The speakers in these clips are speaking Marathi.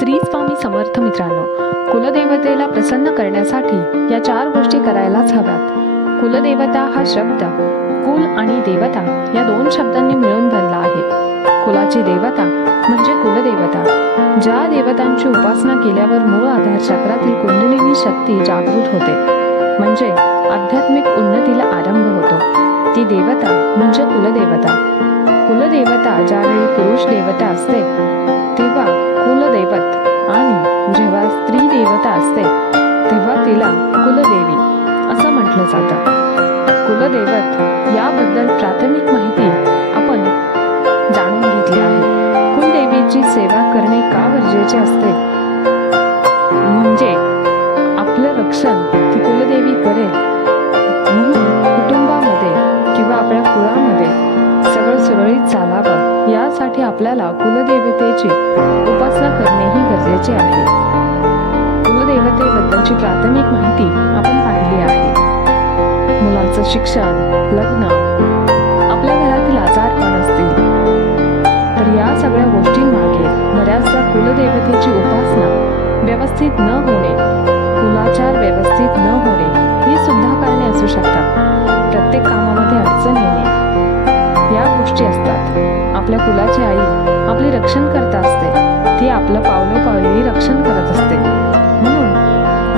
श्री स्वामी समर्थ मित्रांनो कुलदेवतेला प्रसन्न करण्यासाठी या चार गोष्टी करायलाच हव्यात. कुलदेवता हा शब्द कुल आणि देवता या दोन शब्दांनी मिळून बनला आहे. कुलाची देवता म्हणजे कुलदेवता ज्या देवतांची उपासना केल्यावर मूळ आधार चक्रातील कुंडलिनी शक्ती जागृत होते. म्हणजे आध्यात्मिक उन्नतीला आरंभ होतो. ती देवता म्हणजे कुलदेवता. कुलदेवता ज्यावेळी पुरुष देवता असते तेव्हा दैवत. आणि जेव्हा स्त्री देवता असते तेव्हा तिला कुलदेवी असं म्हटलं जातं. कुलदैवत याबद्दल प्राथमिक माहिती आपण जाणून घेतली आहे. कुलदेवीची सेवा करणे का गरजेचे असते? म्हणजे चालावं आपल्याला कुलदेवतेची उपासना करणेही गरजेचे आहे. कुलदेवतेबद्दलची प्राथमिक माहिती आपण पाहिली आहे. मुलांचं शिक्षण लग्न आपल्या घरातील आजारपण असतील. तर या सगळ्या गोष्टींमागे बऱ्याचदा कुलदेवतेची उपासना व्यवस्थित न होणे आपल्या कुलाची आई आपले रक्षण करत असते. ती आपलं पावलोपावली रक्षण करत असते. म्हणून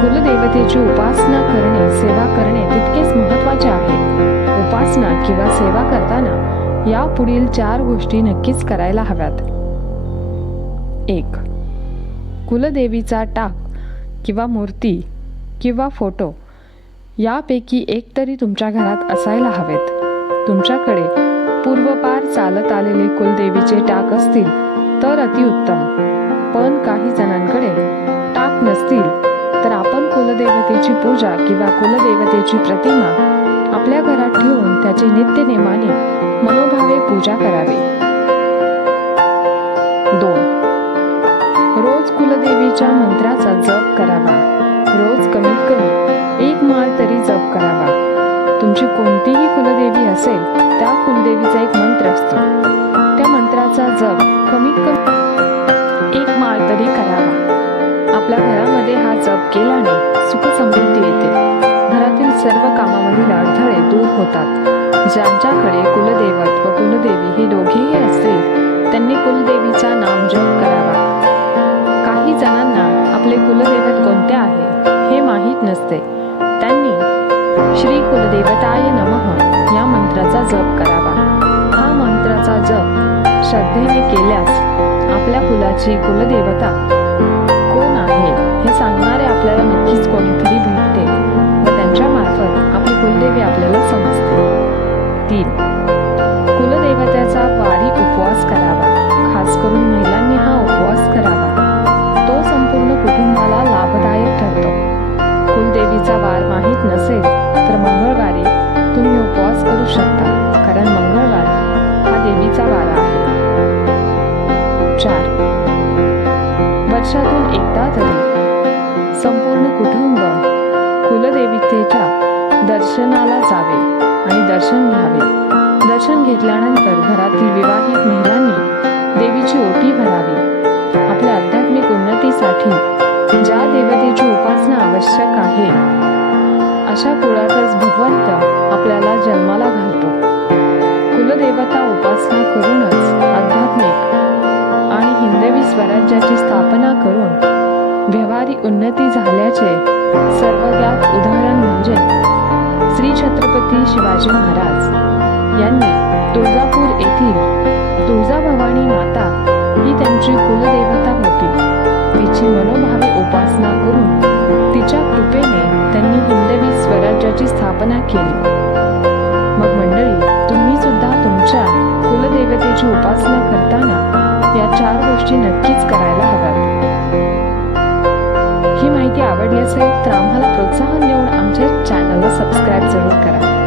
कुलदेवतेची उपासना करणे सेवा करणे तितकेच महत्त्वाचे आहे. उपासना किंवा सेवा करताना या पुढील चार गोष्टी नक्कीच करायला हव्यात. एक कुलदेवीचा टाक किंवा मूर्ती किंवा फोटो यापैकी एक तरी तुमच्या घरात असायला हवेत. तुमच्याकडे पूर्वपार चालत आलेले कुलदेवीचे टाक असतील तर अतिउत्तम. पण काही जणांकडे टाक नसतील तर आपण कुलदेवतेची पूजा किंवा कुलदेवतेची प्रतिमा आपल्या घरात ठेवून त्याची नित्यनेमाने मनोभावे पूजा करावी. दोन. रोज कुलदेवीच्या मंत्राचा जप तुमची कोणतीही कुलदेवी असेल त्या कुलदेवीचा एक मंत्र असतो. त्या मंत्राचा जप कमीत कमी एक माळ तरी करावा. आपल्या घरामध्ये हा जप केल्याने सुखसमृद्धी येते. घरातील सर्व कामामधील अडथळे दूर होतात. ज्यांच्याकडे कुलदैवत व कुलदेवी हे दोघेही असतील त्यांनी कुलदेवीचा नाम जप करावा. काही जणांना आपले कुलदैवत कोणते आहे हे माहीत नसते. त्यांनी श्री कुलदेवताय नमः. या मंत्राचा जप करावा. हा मंत्राचा जप श्रद्धेने केल्यास आपल्या कुलाची कुलदेवता कोण आहे हे सांगणारे आपल्याला नक्कीच कोणीतरी भेटते व त्यांच्या मार्फत आपली कुलदेवी आपल्याला समजते. तीन करू शकता कारण मंगळवार हा देवीचा वारा आहे. चार. वर्षातून एकदा तरी संपूर्ण कुटुंब कुलदेवीतेच्या दर्शनाला जावे आणि दर्शन घ्यावे. दर्शन घेतल्यानंतर घरातील विवाहित महिलांनी देवीची ओटी भरावी. आपल्या आध्यात्मिक उन्नतीसाठी ज्या देवतेची उपासना आवश्यक आहे अशा कुळातच भगवंत आपल्याला जन्माला घालतो. कुलदेवता उपासना करूनच आध्यात्मिक आणि हिंदवी स्वराज्याची स्थापना करून व्यवहारी उन्नती झाल्याचे सर्वज्ञात उदाहरण म्हणजे श्री छत्रपती शिवाजी महाराज यांनी तुळजापूर येथील तुळजाभवानी माता ही त्यांची कुलदेवता होती. तिची मनोभावे उपासना करून तिच्या कृपेने हिंदवी स्थापना केली. मग मंडळी तुम्ही सुद्धा तुमच्या कुलदेवतेची उपासना करताना या चार गोष्टी नक्कीच करायला हव्यात. ही माहिती आवडली असेल तर आम्हाला प्रोत्साहन देऊन आमच्या चॅनलला सबस्क्राईब जरूर करा.